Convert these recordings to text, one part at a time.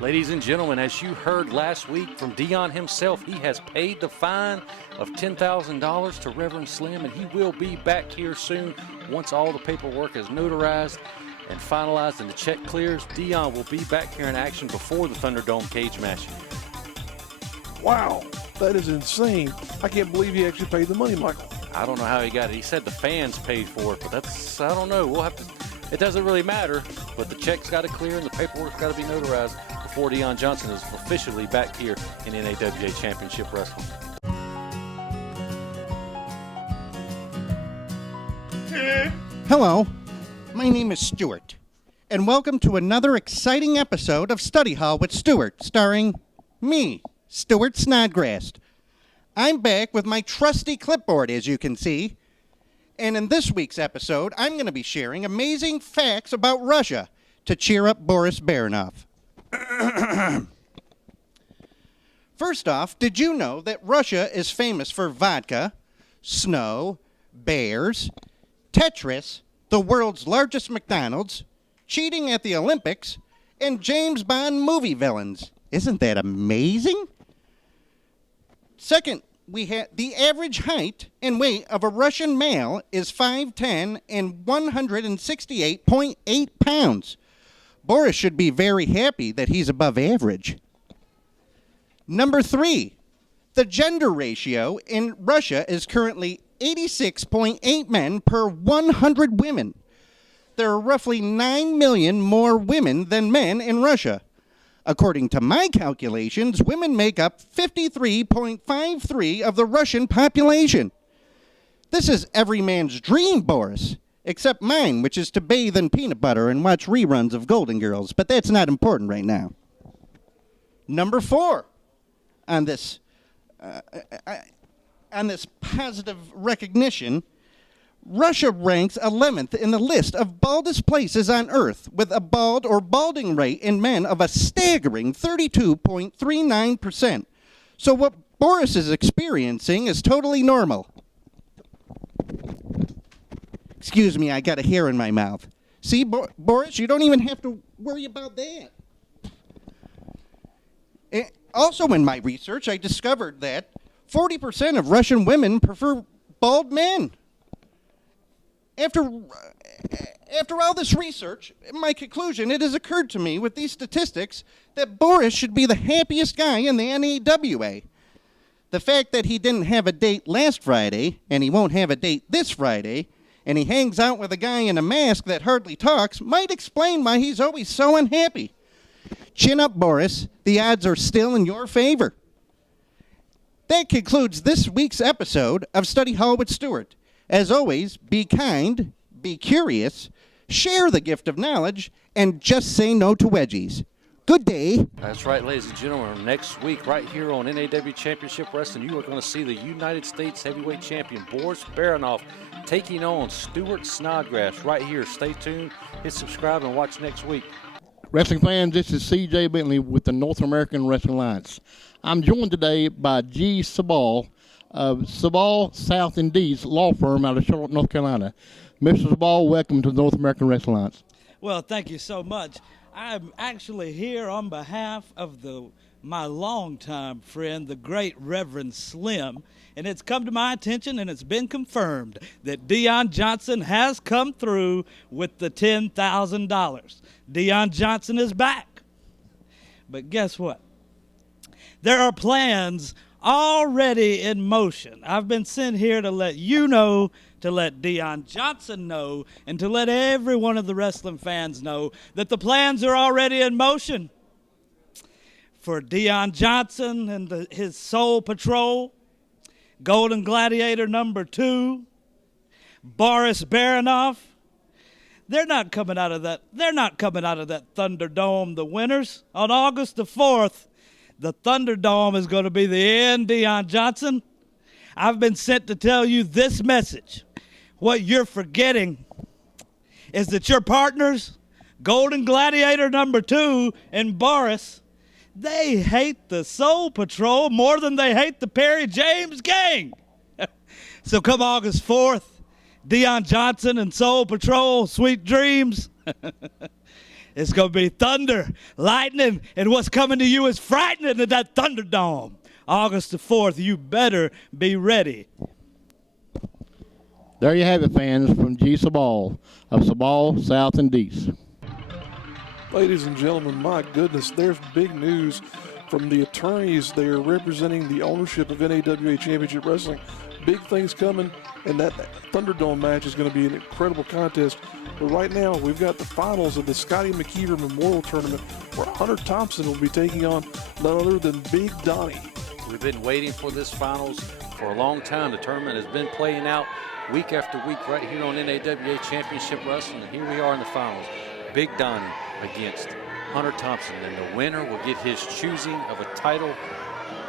Ladies and gentlemen, as you heard last week from Dion himself, he has paid the fine of $10,000 to Reverend Slim, and he will be back here soon once all the paperwork is notarized and finalized and the check clears. Dion will be back here in action before the Thunderdome cage match. Wow, that is insane. I can't believe he actually paid the money, Michael. I don't know how he got it. He said the fans paid for it, but that's, I don't know. We'll have to, it doesn't really matter, but the check's got to clear and the paperwork's got to be notarized before Dion Johnson is officially back here in NAWA Championship Wrestling. Hello, my name is Stuart, and welcome to another exciting episode of Study Hall with Stuart, starring me, Stuart Snodgrass. I'm back with my trusty clipboard, as you can see, and in this week's episode, I'm going to be sharing amazing facts about Russia to cheer up Boris Baranov. First off, did you know that Russia is famous for vodka, snow, bears, Tetris, the world's largest McDonald's, cheating at the Olympics, and James Bond movie villains? Isn't that amazing? Second, we have the average height and weight of a Russian male is 5'10" and 168.8 pounds. Boris should be very happy that he's above average. Number 3, the gender ratio in Russia is currently 86.8 men per 100 women. There are roughly 9 million more women than men in Russia. According to my calculations, women make up 53.53% of the Russian population. This is every man's dream, Boris. Except mine, which is to bathe in peanut butter and watch reruns of Golden Girls. But that's not important right now. Number 4 on this positive recognition, Russia ranks 11th in the list of baldest places on Earth, with a bald or balding rate in men of a staggering 32.39%. So what Boris is experiencing is totally normal. Excuse me, I got a hair in my mouth. See, Boris, you don't even have to worry about that. Also in my research, I discovered that 40% of Russian women prefer bald men. After all this research, my conclusion, it has occurred to me with these statistics that Boris should be the happiest guy in the NAWA. The fact that he didn't have a date last Friday, and he won't have a date this Friday, and he hangs out with a guy in a mask that hardly talks, might explain why he's always so unhappy. Chin up, Boris. The odds are still in your favor. That concludes this week's episode of Study Hall with Stuart. As always, be kind, be curious, share the gift of knowledge, and just say no to wedgies. Good day. That's right, ladies and gentlemen. Next week, right here on NAWA Championship Wrestling, you are going to see the United States Heavyweight Champion, Boris Baranov, taking on Stuart Snodgrass right here. Stay tuned, hit subscribe, and watch next week. Wrestling fans, this is C.J. Bentley with the North American Wrestling Alliance. I'm joined today by G. Sabal of Sabal, South and Dees law firm out of Charlotte, North Carolina. Mr. Sabal, welcome to the North American Wrestling Alliance. Well, thank you so much. I'm actually here on behalf of my longtime friend, the great Reverend Slim, and it's come to my attention and it's been confirmed that Dion Johnson has come through with the $10,000. Dion Johnson is back. But guess what? There are plans already in motion. I've been sent here to let you know, to let Dion Johnson know, and to let every one of the wrestling fans know that the plans are already in motion for Dion Johnson and his Soul Patrol, Golden Gladiator number 2, Boris Baranov. They're not coming out of that Thunderdome, the winners. On August the 4th, the Thunderdome is going to be the end, Dion Johnson. I've been sent to tell you this message. What you're forgetting is that your partners, Golden Gladiator number 2 and Boris, they hate the Soul Patrol more than they hate the Perry James gang. So come August 4th, Dion Johnson and Soul Patrol, sweet dreams. It's going to be thunder, lightning, and what's coming to you is frightening at that Thunderdome. August the 4th, you better be ready. There you have it, fans, from G. Sabal of Sabal, South and East. Ladies and gentlemen, my goodness, there's big news from the attorneys there representing the ownership of NAWA Championship Wrestling. Big things coming, and that Thunderdome match is going to be an incredible contest. But right now, we've got the finals of the Scotty McKeever Memorial Tournament, where Hunter Thompson will be taking on none other than Big Donnie. We've been waiting for this finals for a long time. The tournament has been playing out week after week right here on NAWA Championship Wrestling, and here we are in the finals. Big Donnie against Hunter Thompson, and the winner will get his choosing of a title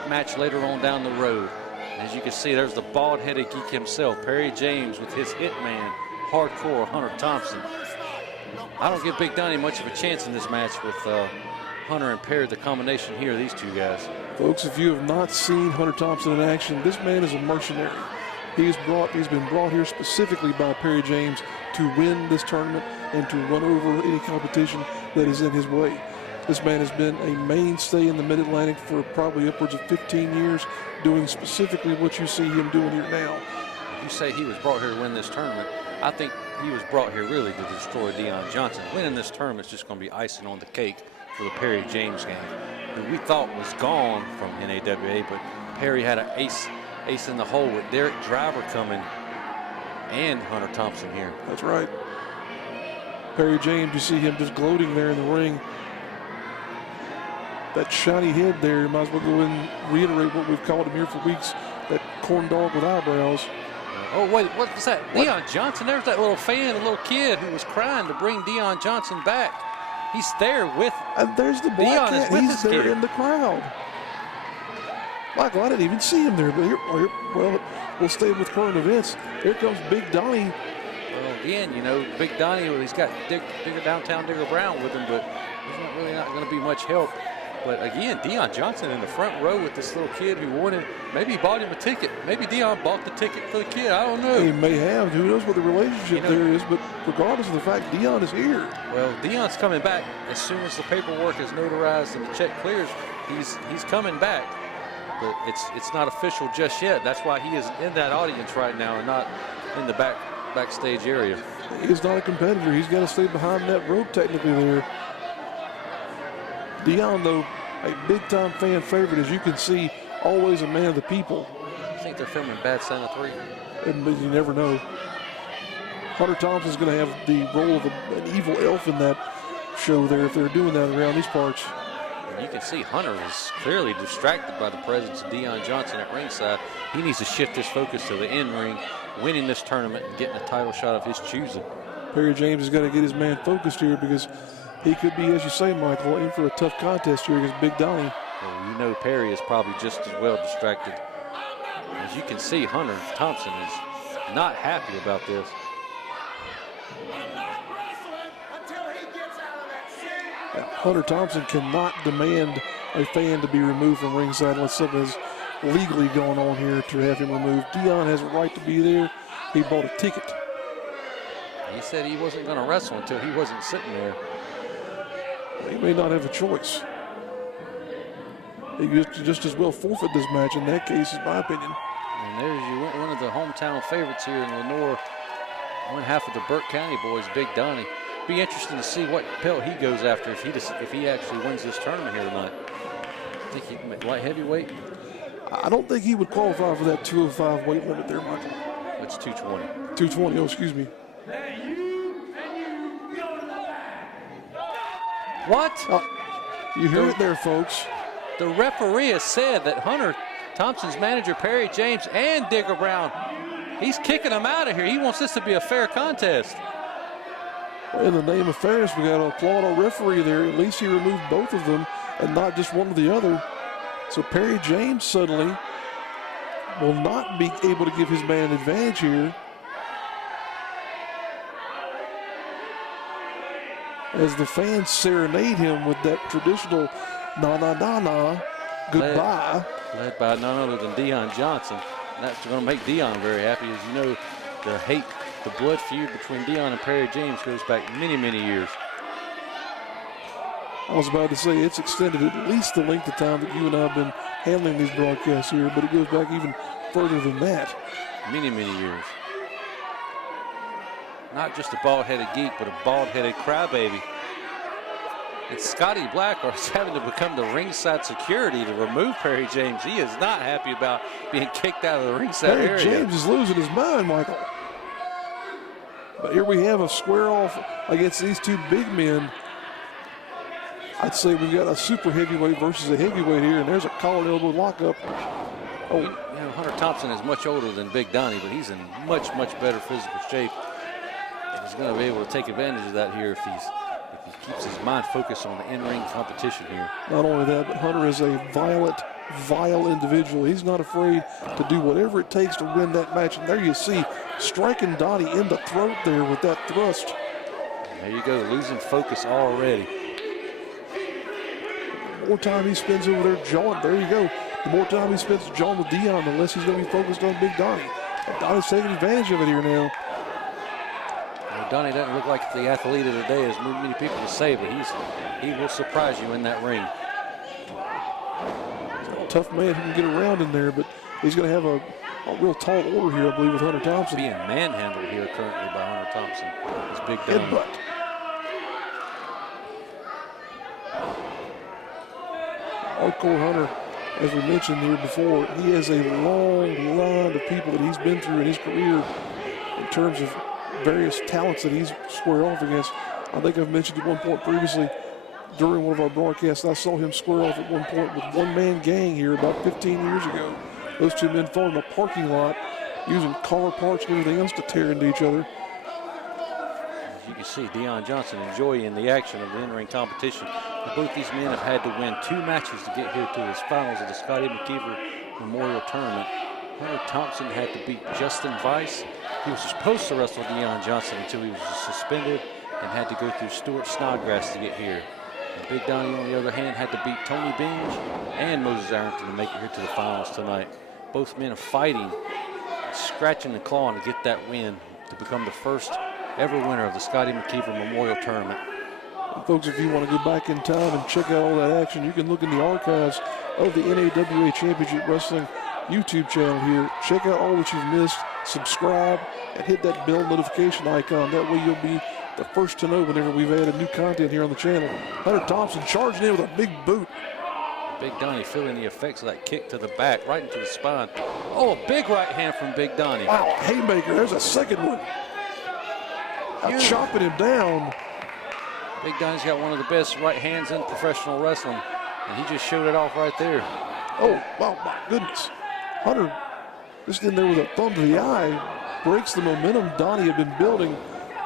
match later on down the road. As you can see, there's the bald-headed geek himself, Perry James, with his hitman, hardcore Hunter Thompson. I don't give Big Donnie much of a chance in this match with Hunter and Perry, the combination here, these two guys. Folks, if you have not seen Hunter Thompson in action, this man is a mercenary. He's been brought here specifically by Perry James to win this tournament and to run over any competition that is in his way. This man has been a mainstay in the Mid-Atlantic for probably upwards of 15 years, doing specifically what you see him doing here now. You say he was brought here to win this tournament. I think he was brought here really to destroy Dion Johnson. Winning this tournament is just going to be icing on the cake for the Perry James game, who we thought was gone from NAWA, but Perry had an ace in the hole with Derrick Driver coming and Hunter Thompson here. That's right. Perry James, you see him just gloating there in the ring. That shiny head there, you might as well go and reiterate what we've called him here for weeks, that corn dog with eyebrows. Oh, wait, what was that? What? Dion Johnson, there's that little fan, the little kid who was crying to bring Dion Johnson back. He's there with And there's the black Dion is cat. with He's this there kid. in the crowd. Michael, I didn't even see him there, but well, we'll stay with current events. Here comes Big Donnie. Well, again, you know, Big Donnie, he's got Digger Downtown Digger Brown with him, but he's not going to be much help. But again, Dion Johnson in the front row with this little kid who wanted, maybe he bought him a ticket. Maybe Dion bought the ticket for the kid. I don't know. He may have. Who knows what the relationship there is, but regardless of the fact, Dion is here. Well, Dion's coming back as soon as the paperwork is notarized and the check clears. He's coming back, but it's not official just yet. That's why he is in that audience right now and not in the backstage area. He's not a competitor. He's got to stay behind that rope technically there. Dion, though, a big-time fan favorite, as you can see, always a man of the people. I think they're filming Bad Santa 3. But you never know. Hunter Thompson's going to have the role of an evil elf in that show there if they're doing that around these parts. And you can see Hunter is clearly distracted by the presence of Dion Johnson at ringside. He needs to shift his focus to the in-ring, winning this tournament and getting a title shot of his choosing. Perry James has got to get his man focused here because he could be, as you say, Michael, in for a tough contest here against Big Donnie. Well, you know Perry is probably just as well distracted. As you can see, Hunter Thompson is not happy about this. Hunter Thompson cannot demand a fan to be removed from ringside unless something is legally going on here to have him removed. Dion has a right to be there. He bought a ticket. He said he wasn't going to wrestle until he wasn't sitting there. He may not have a choice. He could just as well forfeit this match in that case, in my opinion. And there's one of the hometown favorites here in Lenore, one half of the Burke County boys, Big Donnie. Be interesting to see what belt he goes after if he actually wins this tournament here tonight. I think he can make light heavyweight. I don't think he would qualify for that 205 weight limit there, Michael. It's 220. 220, oh, excuse me. What? You hear it there, folks. The referee has said that Hunter Thompson's manager, Perry James, and Digger Brown, he's kicking him out of here. He wants this to be a fair contest. In the name of fairness, we got to applaud our referee there. At least he removed both of them and not just one or the other. So Perry James suddenly will not be able to give his man an advantage here. As the fans serenade him with that traditional na-na-na-na, goodbye. Led by none other than Dion Johnson. That's going to make Dion very happy. As you know, the blood feud between Dion and Perry James goes back many, many years. I was about to say it's extended at least the length of time that you and I have been handling these broadcasts here, but it goes back even further than that. Many, many years. Not just a bald-headed geek, but a bald-headed crybaby. And Scotty Black is having to become the ringside security to remove Perry James. He is not happy about being kicked out of the ringside area. Perry James is losing his mind, Michael. But here we have a square off against these two big men. I'd say we've got a super heavyweight versus a heavyweight here, and there's a collar elbow lockup. Oh, You know, Hunter Thompson is much older than Big Donnie, but he's in much, much better physical shape. And he's going to be able to take advantage of that here if he keeps his mind focused on the in-ring competition here. not only that, but Hunter is a violent, vile individual. He's not afraid to do whatever it takes to win that match. And there you see, striking Donnie in the throat there with that thrust. There you go, losing focus already. The more time he spends over there jawing, there you go. The more time he spends jawing with Dion, the less he's going to be focused on Big Donnie. And Donnie's taking advantage of it here now. Well, Donnie doesn't look like the athlete of the day, as many people will say, but he will surprise you in that ring. Tough man who can get around in there, but he's going to have a real tall order here, I believe, with Hunter Thompson. Being manhandled here currently by Hunter Thompson. It's Big Donnie. Headbutt. Hardcore Hunter, as we mentioned here before, he has a long line of people that he's been through in his career in terms of various talents that he's squared off against. I think I've mentioned at one point previously during one of our broadcasts, I saw him square off at one point with one-man gang here about 15 years ago. Those two men fought in a parking lot using car parts and everything else to tear into each other. As you can see, Dion Johnson enjoying the action of the in-ring competition. Both these men have had to win 2 matches to get here to the finals of the Scotty McKeever Memorial Tournament. Hunter Thompson had to beat Justin Weiss. He was supposed to wrestle Dion Johnson until he was suspended and had to go through Stuart Snodgrass to get here. And Big Donnie, on the other hand, had to beat Tony Binge and Moses Arrington to make it here to the finals tonight. Both men are fighting, scratching and clawing to get that win to become the first ever winner of the Scotty McKeever Memorial Tournament. And folks, if you want to go back in time and check out all that action, you can look in the archives of the NAWA Championship Wrestling YouTube channel here. Check out all that you've missed, subscribe, and hit that bell notification icon. That way you'll be the first to know whenever we've added new content here on the channel. Hunter Thompson charging in with a big boot. Big Donnie feeling the effects of that kick to the back, right into the spine. Oh, a big right hand from Big Donnie. Wow, haymaker, there's a second one. Chopping him down. Big Donnie's got one of the best right hands in professional wrestling, and he just showed it off right there. Oh, wow, my goodness. Hunter just in there with a thumb to the eye, breaks the momentum Donnie had been building,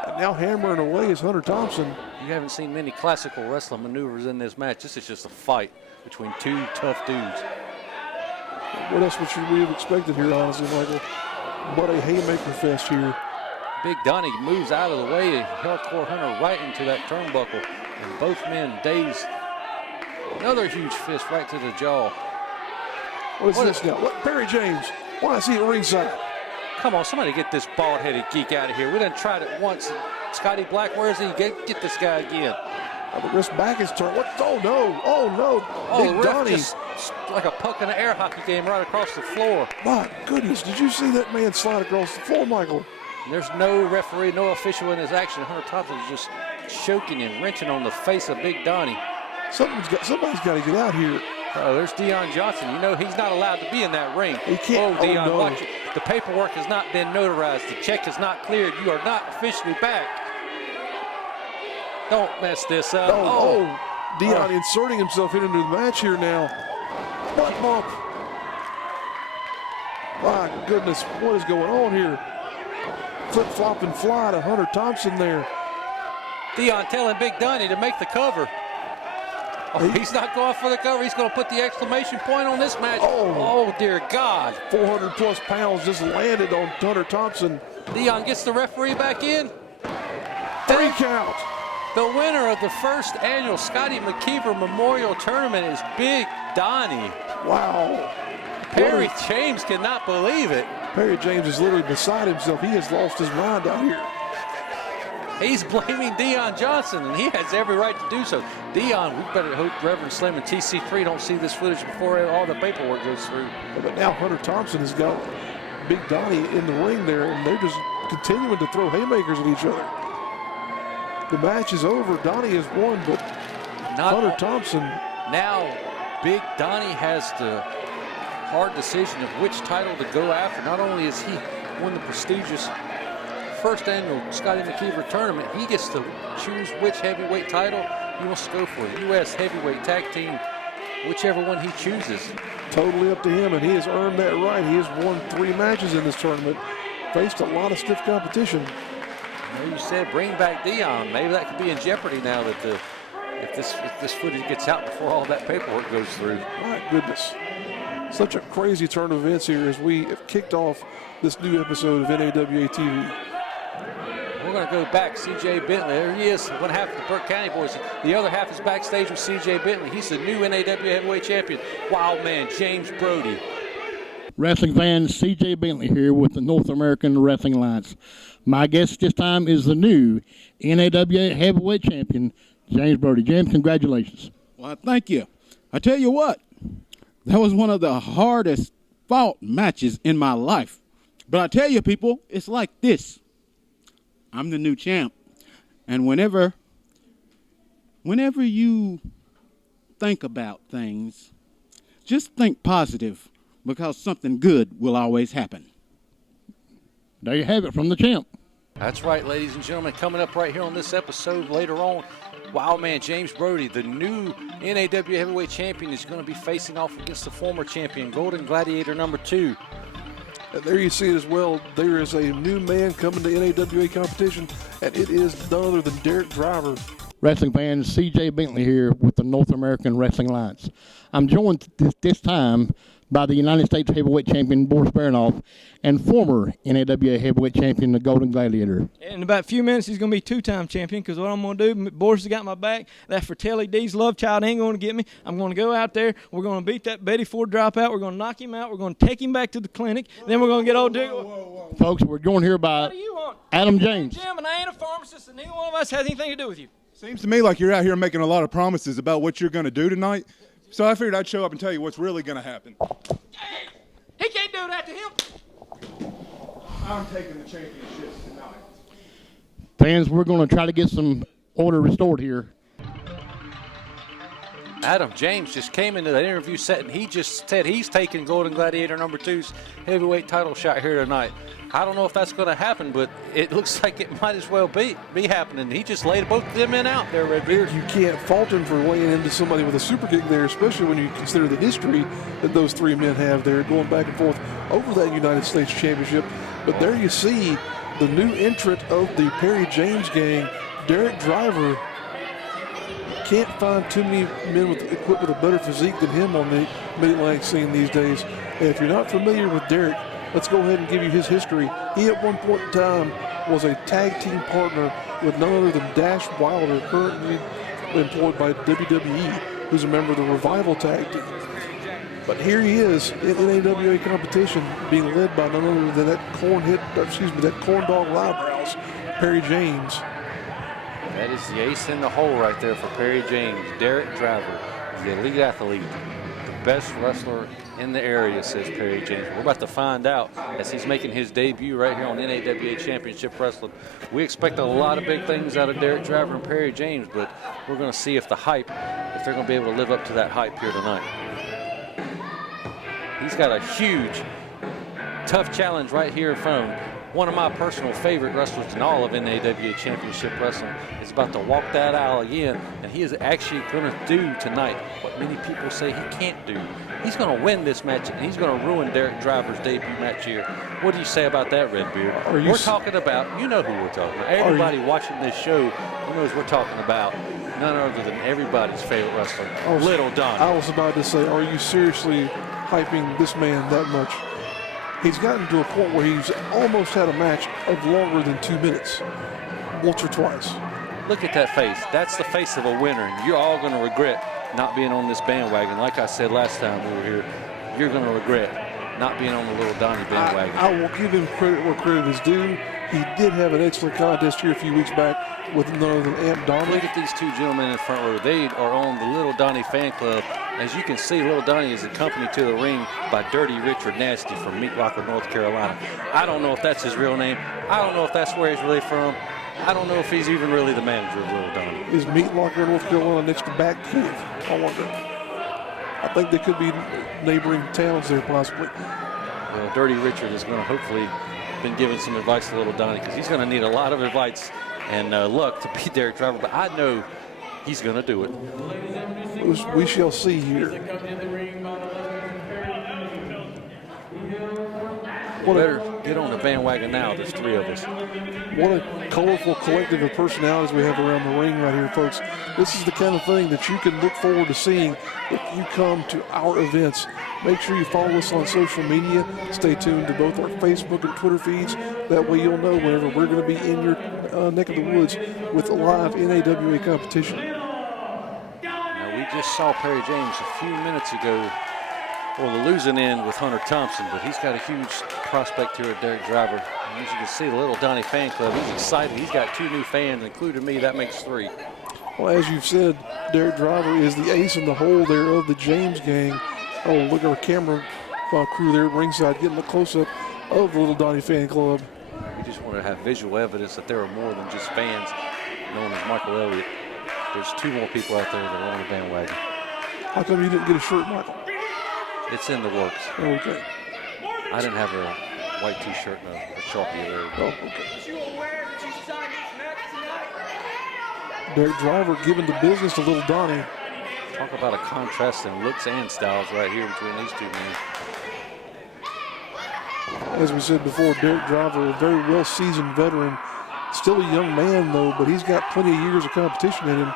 and now hammering away is Hunter Thompson. You haven't seen many classical wrestling maneuvers in this match. This is just a fight between 2 tough dudes. What else should we have expected here, honestly, Michael? But a haymaker fest here. Big Donnie moves out of the way, Hardcore Hunter right into that turnbuckle, and both men dazed. Another huge fist right to the jaw. What is this now? Look, Perry James. Why is he at ringside? Come on, somebody get this bald-headed geek out of here. We done tried it once. Scotty Black, where is he? Get this guy again. Oh, the wrist back is turned. What? Oh, no. Oh, no. Oh, Big the ref Donnie. just like a puck in an air hockey game right across the floor. My goodness. Did you see that man slide across the floor, Michael? There's no referee, no official in his action. Hunter Thompson is just choking and wrenching on the face of Big Donnie. Somebody's got to get out here. Oh, there's Dion Johnson. You know he's not allowed to be in that ring. He can't. Oh, Dion, no. watch it. The paperwork has not been notarized. The check is not cleared. You are not officially back. Don't mess this up. Dion inserting himself into the match here now. Butt bump. My goodness, what is going on here? Flip-flop and fly to Hunter Thompson there. Dion telling Big Donnie to make the cover. Oh, he's not going for the cover. He's going to put the exclamation point on this match. Oh dear God. 400-plus pounds just landed on Hunter Thompson. Dion gets the referee back in. 3 count. The winner of the first annual Scotty McKeever Memorial Tournament is Big Donnie. Wow. Perry James cannot believe it. Perry James is literally beside himself. He has lost his mind out here. He's blaming Deion Johnson, and he has every right to do so. Deion, we better hope Reverend Slim and TC3 don't see this footage before all the paperwork goes through. But now Hunter Thompson has got Big Donnie in the ring there, and they're just continuing to throw haymakers at each other. The match is over. Donnie has won, but Hunter Thompson. Now, Big Donnie has the hard decision of which title to go after. Not only has he won the prestigious first annual Scotty McKeever tournament, he gets to choose which heavyweight title he wants to go for. U.S. heavyweight tag team, whichever one he chooses. Totally up to him, and he has earned that right. He has won 3 matches in this tournament, faced a lot of stiff competition. You said bring back Deion. Maybe that could be in jeopardy now that if this footage gets out before all that paperwork goes through. My goodness. Such a crazy turn of events here as we have kicked off this new episode of NAWA TV. We're going to go back. C.J. Bentley, there he is, one half of the Burke County boys. The other half is backstage with C.J. Bentley. He's the new NAWA heavyweight champion. Wildman, James Brody. Wrestling fans, C.J. Bentley here with the North American Wrestling Alliance. My guest this time is the new NAWA heavyweight champion, James Brody. James, congratulations. Well, thank you. I tell you what, that was one of the hardest fought matches in my life. But I tell you, people, it's like this. I'm the new champ. And whenever you think about things, just think positive, because something good will always happen. There you have it from the champ. That's right, ladies and gentlemen. Coming up right here on this episode later on, Wildman James Brody, the new NAWA heavyweight champion, is going to be facing off against the former champion, Golden Gladiator #2. And there you see it as well. There is a new man coming to NAWA competition, and it is none other than Derrick Driver. Wrestling fans, C.J. Bentley here with the North American Wrestling Alliance. I'm joined this time by the United States heavyweight champion, Boris Baranoff, and former NAWA heavyweight champion, the Golden Gladiator. In about a few minutes, he's going to be 2-time champion, because what I'm going to do, Boris has got my back. That Fratelli D's love child ain't going to get me. I'm going to go out there. We're going to beat that Betty Ford dropout. We're going to knock him out. We're going to take him back to the clinic. Then we're going to get old Dick. Folks, we're joined here by What do you want? Adam James. Jim, and I ain't a pharmacist, and neither one of us has anything to do with you. Seems to me like you're out here making a lot of promises about what you're going to do tonight. So I figured I'd show up and tell you what's really going to happen. Hey, he can't do that to him. I'm taking the championship tonight. Fans, we're going to try to get some order restored here. Adam James just came into that interview set, and he just said he's taking Golden Gladiator #2's heavyweight title shot here tonight. I don't know if that's going to happen, but it looks like it might as well be happening. He just laid both of them men out there, Redbeard. You can't fault him for laying into somebody with a super kick there, especially when you consider the history that those 3 men have there, going back and forth over that United States Championship. But there you see the new entrant of the Perry James gang, Derrick Driver. Can't find too many men equipped with a better physique than him on the mid-length scene these days. And if you're not familiar with Derrick, let's go ahead and give you his history. He at one point in time was a tag team partner with none other than Dash Wilder, currently employed by WWE, who's a member of the Revival tag team. But here he is in NAWA competition, being led by none other than that corn dog with eyebrows, Perry James. That is the ace in the hole right there for Perry James. Derrick Driver, the elite athlete, the best wrestler in the area, says Perry James. We're about to find out as he's making his debut right here on NAWA Championship Wrestling. We expect a lot of big things out of Derrick Driver and Perry James, but we're going to see if they're going to be able to live up to that hype here tonight. He's got a huge, tough challenge right here in front of him. One of my personal favorite wrestlers in all of NAWA Championship Wrestling is about to walk that aisle again, and he is actually going to do tonight what many people say he can't do. He's going to win this match, and he's going to ruin Derrick Driver's debut match here. What do you say about that, Redbeard? We're talking about, you know who we're talking about. Everybody watching this show knows we're talking about none other than everybody's favorite wrestler, Little Donnie. I was about to say, are you seriously hyping this man that much? He's gotten to a point where he's almost had a match of longer than 2 minutes, once or twice. Look at that face. That's the face of a winner, and you're all going to regret not being on this bandwagon. Like I said last time we were here, you're going to regret not being on the Little Donnie bandwagon. I will give him credit where credit is due. He did have an excellent contest here a few weeks back with none other than Aunt Donnie. Look at these two gentlemen in front row. They are on the Little Donnie fan club. As you can see, Little Donnie is accompanied to the ring by Dirty Richard Nasty from Meat Locker, North Carolina. I don't know if that's his real name. I don't know if that's where he's really from. I don't know if he's even really the manager of Little Donnie. Is Meat Locker in North Carolina next to Back Cave? I wonder. I think they could be neighboring towns there possibly. Well, Dirty Richard is going to hopefully been giving some advice to Little Donnie because he's going to need a lot of advice and luck to beat Derrick Driver, but I know he's going to do it. We shall see here. Better get on the bandwagon now. There's three of us. What a colorful collective of personalities we have around the ring right here, folks. This is the kind of thing that you can look forward to seeing if you come to our events. Make sure you follow us on social media. Stay tuned to both our Facebook and Twitter feeds. That way you'll know whenever we're going to be in your neck of the woods with a live NAWA competition. Now, we just saw Perry James a few minutes ago on the losing end with Hunter Thompson, but he's got a huge prospect here at Derrick Driver. And as you can see, the Little Donnie fan club, he's excited. He's got 2 new fans, including me. That makes 3. Well, as you've said, Derrick Driver is the ace in the hole there of the James gang. Oh, look at our camera crew there at ringside getting a close-up of the Little Donnie fan club. We just want to have visual evidence that there are more than just fans known as Michael Elliott. There's 2 more people out there that are on the bandwagon. How come you didn't get a shirt, Michael? It's in the works. Okay. I didn't have a white T-shirt and a Sharpie there. Oh, okay. Derrick Driver giving the business to Little Donnie. Talk about a contrast in looks and styles right here between these 2 men. As we said before, Derrick Driver, a very well-seasoned veteran. Still a young man, though, but he's got plenty of years of competition in him.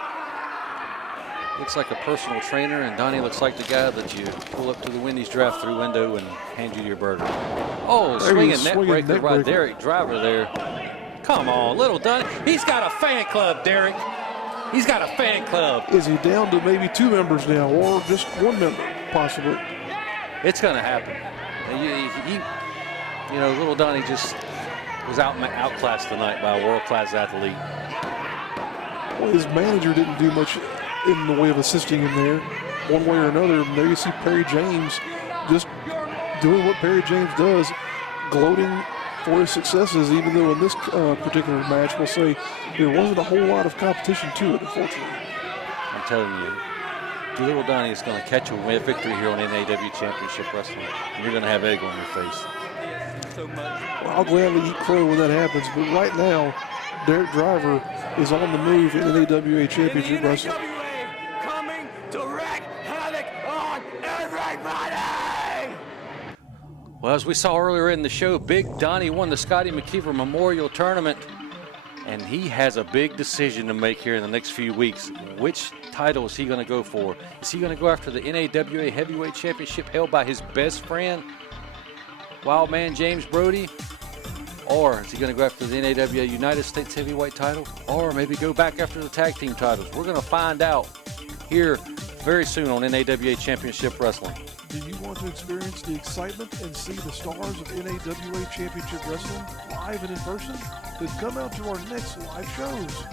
Looks like a personal trainer, and Donnie looks like the guy that you pull up to the Wendy's drive-through window and hand you your burger. Oh, swinging neck breaker by Derrick Driver there. Come on, Little Donnie. He's got a fan club, Derrick. He's got a fan club. Is he down to maybe 2 members now, or just 1 member, possibly? It's going to happen. You know, Little Donnie just was outclassed tonight by a world-class athlete. Well, his manager didn't do much in the way of assisting him there, one way or another. And there you see Perry James just doing what Perry James does, gloating for his successes, even though in this particular match, we'll say there wasn't a whole lot of competition to it, unfortunately. I'm telling you, Little Donnie is going to catch a victory here on NAW Championship Wrestling, and you're going to have egg on your face. Well, I'll gladly eat crow when that happens, but right now, Derrick Driver is on the move in NAWA Championship Wrestling. Coming to wreak havoc on everybody! Well, as we saw earlier in the show, Big Donnie won the Scotty McKeever Memorial Tournament, and he has a big decision to make here in the next few weeks. Which title is he going to go for? Is he going to go after the NAWA Heavyweight Championship held by his best friend, Wildman James Brody? Or is he going to go after the NAWA United States Heavyweight title? Or maybe go back after the tag team titles? We're going to find out here very soon on NAWA Championship Wrestling. Do you want to experience the excitement and see the stars of NAWA Championship Wrestling live and in person? Then come out to our next live shows.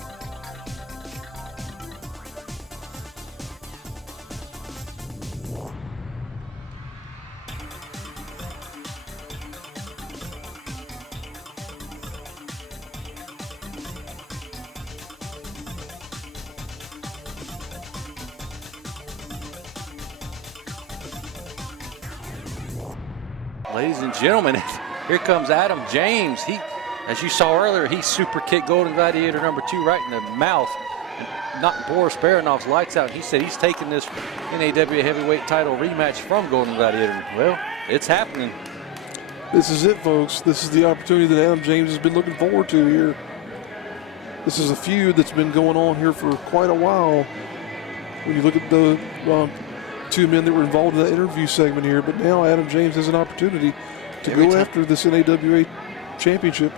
Ladies and gentlemen, here comes Adam James. He, as you saw earlier, he super kicked Golden Gladiator #2 right in the mouth and knocked Boris Baranov's lights out. He said he's taking this NAWA heavyweight title rematch from Golden Gladiator. Well, it's happening. This is it, folks. This is the opportunity that Adam James has been looking forward to here. This is a feud that's been going on here for quite a while. When you look at the 2 men that were involved in that interview segment here, but now Adam James has an opportunity to go after this NAWA championship.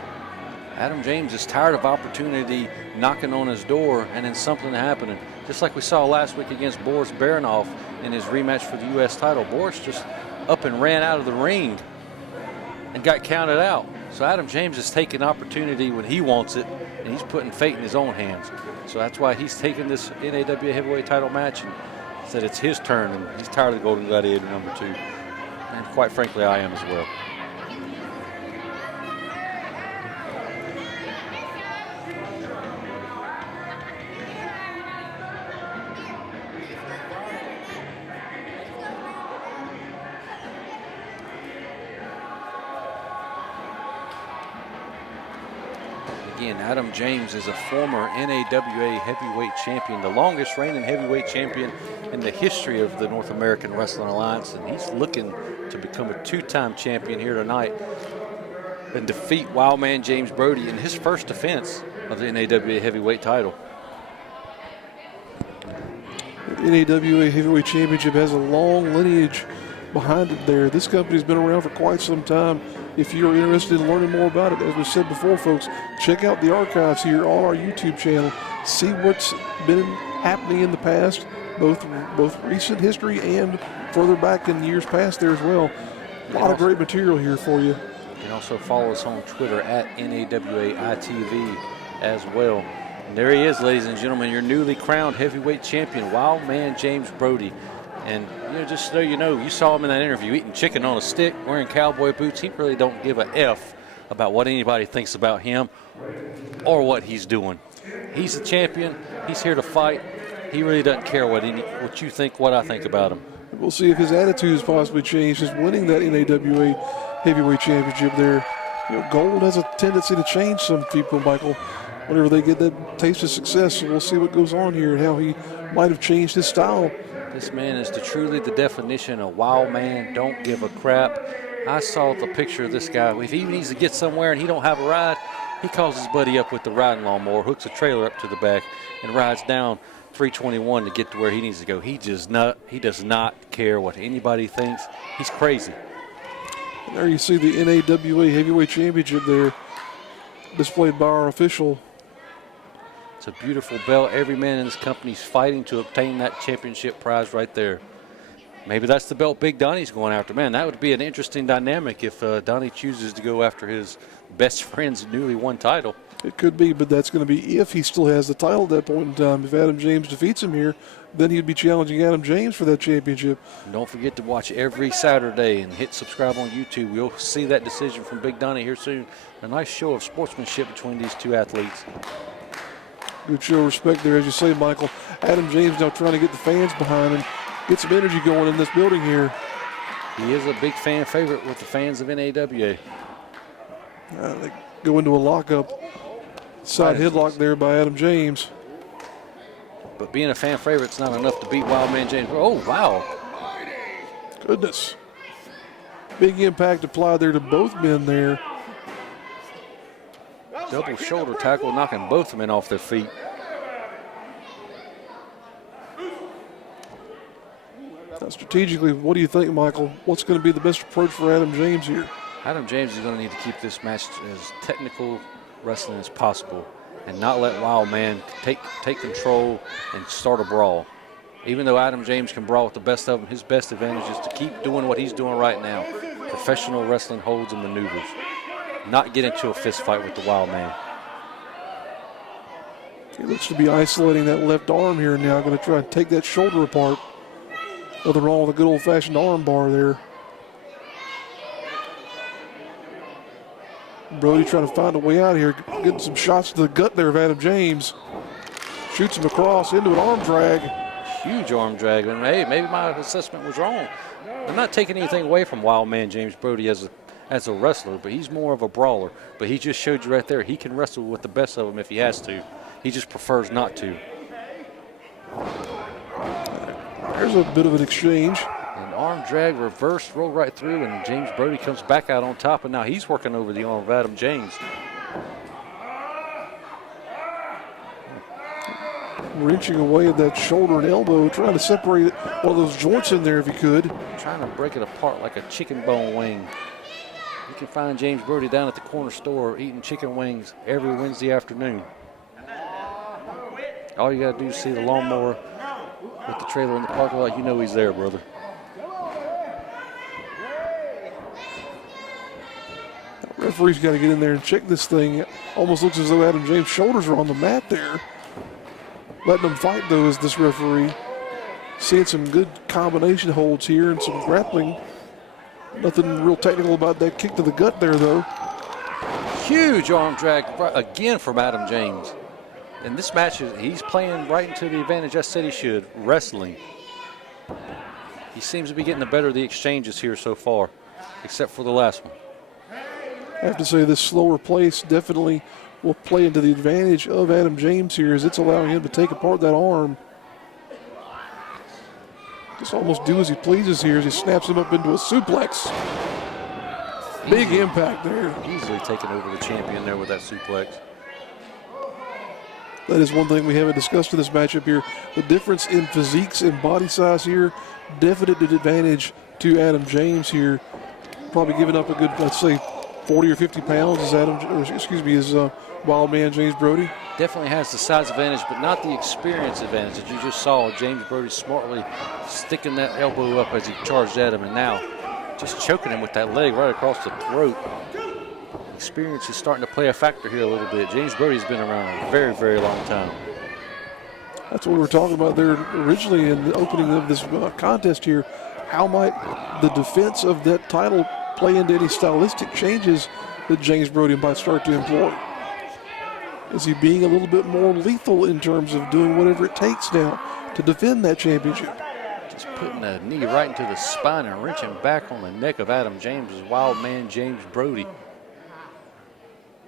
Adam James is tired of opportunity knocking on his door and then something happening. Just like we saw last week against Boris Baranov in his rematch for the U.S. title. Boris just up and ran out of the ring and got counted out. So Adam James is taking opportunity when he wants it, and he's putting fate in his own hands. So that's why he's taking this NAWA heavyweight title match and said it's his turn, and he's tired of the Golden Gladiator #2. And quite frankly, I am as well. Again, Adam James is a former NAWA heavyweight champion, the longest reigning heavyweight champion in the history of the North American Wrestling Alliance, and he's looking to become a 2-time champion here tonight and defeat Wildman James Brody in his first defense of the NAWA heavyweight title. The NAWA heavyweight championship has a long lineage behind it there. This company's been around for quite some time. If you're interested in learning more about it, as we said before, folks, check out the archives here on our YouTube channel. See what's been happening in the past, both recent history and further back in years past there as well. A lot of great material here for you. You can also follow us on Twitter at NAWAITV as well. And there he is, ladies and gentlemen, your newly crowned heavyweight champion, Wildman James Brody. And just so you know, you saw him in that interview eating chicken on a stick, wearing cowboy boots. He really don't give a F about what anybody thinks about him or what he's doing. He's the champion. He's here to fight. He really doesn't care what you think, what I think about him. We'll see if his attitude has possibly changed. Just winning that NAWA heavyweight championship there. Gold has a tendency to change some people, Michael, whenever they get that taste of success. So we'll see what goes on here and how he might have changed his style. This man is truly the definition of wild man, don't give a crap. I saw the picture of this guy. If he needs to get somewhere and he don't have a ride, he calls his buddy up with the riding lawnmower, hooks a trailer up to the back, and rides down 321 to get to where he needs to go. He does not care what anybody thinks. He's crazy. And there you see the NAWA heavyweight championship there, displayed by our official. It's a beautiful belt. Every man in this company is fighting to obtain that championship prize right there. Maybe that's the belt Big Donnie's going after. Man, that would be an interesting dynamic if Donnie chooses to go after his best friend's newly won title. It could be, but that's going to be if he still has the title at that point in time. If Adam James defeats him here, then he'd be challenging Adam James for that championship. And don't forget to watch every Saturday and hit subscribe on YouTube. You'll see that decision from Big Donnie here soon. A nice show of sportsmanship between these two athletes. Good show of respect there, as you say, Michael. Adam James now trying to get the fans behind him, get some energy going in this building here. He is a big fan favorite with the fans of NAWA. They go into a lockup. Side headlock there by Adam James. But being a fan favorite's not enough to beat Wildman James. Oh, wow. Goodness. Big impact applied there to both men there. Double shoulder tackle, knocking both men off their feet. Now, strategically, what do you think, Michael? What's going to be the best approach for Adam James here? Adam James is going to need to keep this match as technical wrestling as possible and not let Wildman take control and start a brawl. Even though Adam James can brawl with the best of them, his best advantage is to keep doing what he's doing right now. Professional wrestling holds and maneuvers. Not get into a fist fight with the Wildman. He looks to be isolating that left arm here now. Going to try and take that shoulder apart. Nothing wrong with a good old-fashioned arm bar there. Brody trying to find a way out here. Getting some shots to the gut there of Adam James. Shoots him across into an arm drag. Huge arm drag. And hey, maybe my assessment was wrong. I'm not taking anything away from Wildman James Brody as a wrestler, but he's more of a brawler. But he just showed you right there, he can wrestle with the best of them if he has to. He just prefers not to. There's a bit of an exchange. An arm drag, reverse, roll right through, and James Brody comes back out on top, and now he's working over the arm of Adam James. Reaching away at that shoulder and elbow, trying to separate one of those joints in there if he could. Trying to break it apart like a chicken bone wing. You can find James Brody down at the corner store eating chicken wings every Wednesday afternoon. All you got to do is see the lawnmower with the trailer in the parking lot. You know he's there, brother. Referee's got to get in there and check this thing. Almost looks as though Adam James' shoulders are on the mat there. Letting them fight, though, is this referee. Seeing some good combination holds here and some grappling. Nothing real technical about that kick to the gut there, though. Huge arm drag again from Adam James. In this match, he's playing right into the advantage I said he should, wrestling. He seems to be getting the better of the exchanges here so far, except for the last one. I have to say this slower pace definitely will play into the advantage of Adam James here, as it's allowing him to take apart that arm. Just almost do as he pleases here as he snaps him up into a suplex. Big impact there. Easily taking over the champion there with that suplex. That is one thing we haven't discussed in this matchup here. The difference in physiques and body size here, definite advantage to Adam James here. Probably giving up a good, let's say, 40 or 50 pounds is Wildman James Brody. Definitely has the size advantage, but not the experience advantage that you just saw. James Brody smartly sticking that elbow up as he charged at him, and now just choking him with that leg right across the throat. Experience is starting to play a factor here a little bit. James Brody's been around a very, very long time. That's what we were talking about there originally in the opening of this contest here. How might the defense of that title play into any stylistic changes that James Brody might start to employ? Is he being a little bit more lethal in terms of doing whatever it takes now to defend that championship? Just putting a knee right into the spine and wrenching back on the neck of Adam James is Wildman James Brody.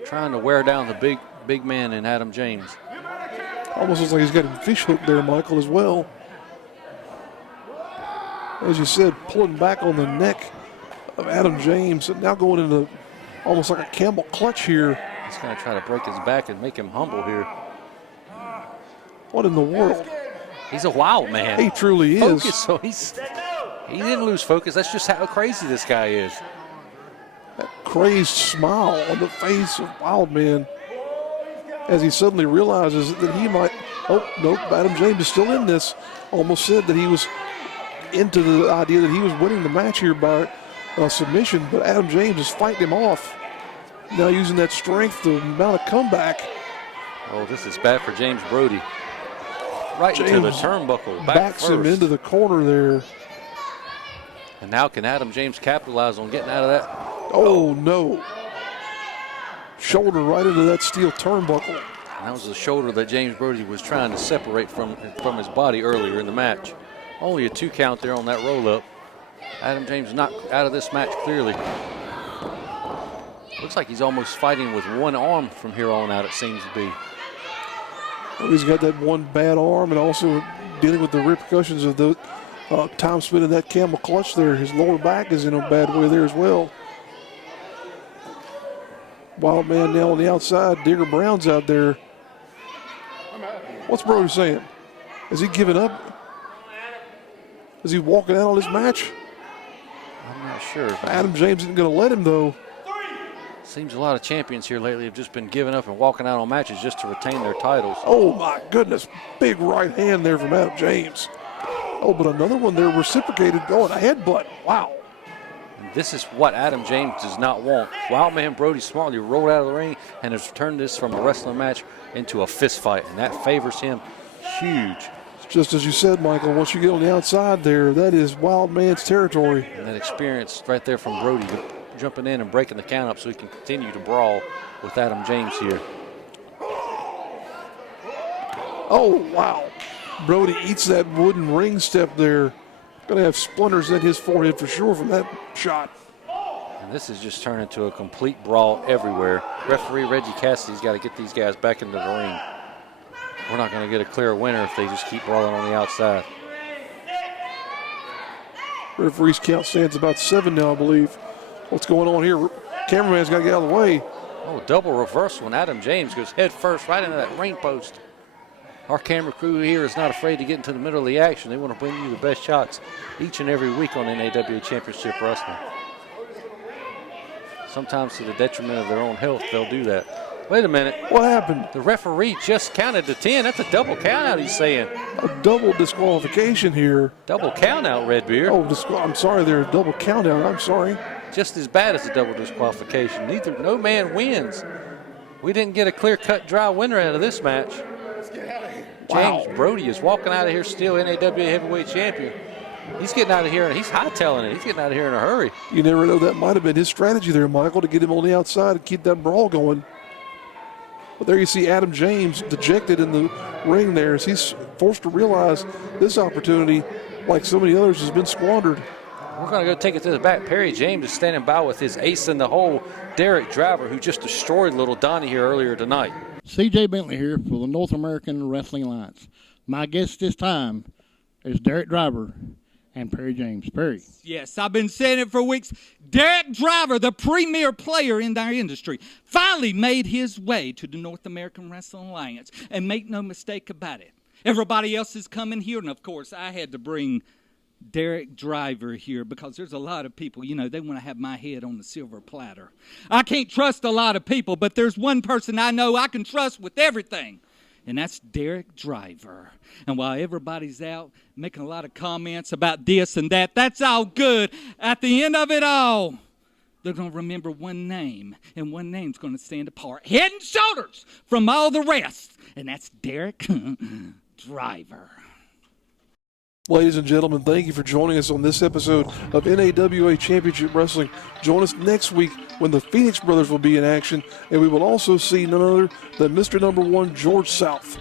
Trying to wear down the big man in Adam James. Almost looks like he's got him fish hooked there, Michael, as well. As you said, pulling back on the neck of Adam James, and now going into almost like a camel clutch here. He's going to try to break his back and make him humble here. What in the world? He's a wild man. He truly is. Focus, so he didn't lose focus. That's just how crazy this guy is. That crazed smile on the face of Wildman as he suddenly realizes that he might, oh, nope, Adam James is still in this. Almost said that he was into the idea that he was winning the match here by submission, but Adam James is fighting him off. Now using that strength to mount a comeback. Oh, this is bad for James Brody. Right James into the turnbuckle, backs him into the corner there. And now can Adam James capitalize on getting out of that? Oh, no. Shoulder right into that steel turnbuckle. And that was the shoulder that James Brody was trying to separate from his body earlier in the match. Only a 2 count there on that roll-up. Adam James knocked out of this match clearly. Looks like he's almost fighting with one arm from here on out, it seems to be. Well, he's got that one bad arm and also dealing with the repercussions of the time spinning that camel clutch there. His lower back is in a bad way there as well. Wildman now on the outside. Digger Brown's out there. What's Brody saying? Is he giving up? Is he walking out on this match? I'm not sure. Adam James isn't going to let him, though. Seems a lot of champions here lately have just been giving up and walking out on matches just to retain their titles. Oh, my goodness. Big right hand there from Adam James. Oh, but another one there reciprocated, going a headbutt. Wow. And this is what Adam James does not want. Wildman Brody smartly rolled out of the ring and has turned this from a wrestling match into a fist fight, and that favors him huge. Just as you said, Michael, once you get on the outside there, that is Wildman's territory. And that experience right there from Brody, jumping in and breaking the count up so he can continue to brawl with Adam James here. Oh, wow. Brody eats that wooden ring step there. Going to have splinters in his forehead for sure from that shot. And this has just turned into a complete brawl everywhere. Referee Reggie Cassidy's got to get these guys back into the ring. We're not going to get a clear winner if they just keep brawling on the outside. Referee's count stands about 7 now, I believe. What's going on here? Cameraman's got to get out of the way. Oh, double reversal when Adam James goes head first right into that ring post. Our camera crew here is not afraid to get into the middle of the action. They want to bring you the best shots each and every week on NAWA Championship Wrestling. Sometimes to the detriment of their own health, they'll do that. Wait a minute. What happened? The referee just counted to 10. That's a double count out, he's saying. A double disqualification here. Double count out, Redbeard. Oh, I'm sorry there. Double count out. I'm sorry. just as bad as a double disqualification. No man wins. We didn't get a clear-cut, dry winner out of this match. James Brody is walking out of here still NAWA heavyweight champion. He's getting out of here, and he's hightailing it. He's getting out of here in a hurry. You never know. That might have been his strategy there, Michael, to get him on the outside and keep that brawl going. But there you see Adam James dejected in the ring there as he's forced to realize this opportunity, like so many others, has been squandered. We're going to go take it to the back. Perry James is standing by with his ace in the hole, Derrick Driver, who just destroyed little Donnie here earlier tonight. C.J. Bentley here for the North American Wrestling Alliance. My guest this time is Derrick Driver and Perry James. Perry. Yes, I've been saying it for weeks. Derrick Driver, the premier player in our industry, finally made his way to the North American Wrestling Alliance. And make no mistake about it, everybody else is coming here, and of course I had to bring Derrick Driver here because there's a lot of people, you know, they want to have my head on the silver platter. I can't trust a lot of people, but there's one person I know I can trust with everything, and that's Derrick Driver. And while everybody's out making a lot of comments about this and that, that's all good. At the end of it all, they're going to remember one name, and one name's going to stand apart, head and shoulders from all the rest, and that's Derrick Driver. Ladies and gentlemen, thank you for joining us on this episode of NAWA Championship Wrestling. Join us next week when the Phoenix Brothers will be in action, and we will also see none other than Mr. Number 1, George South.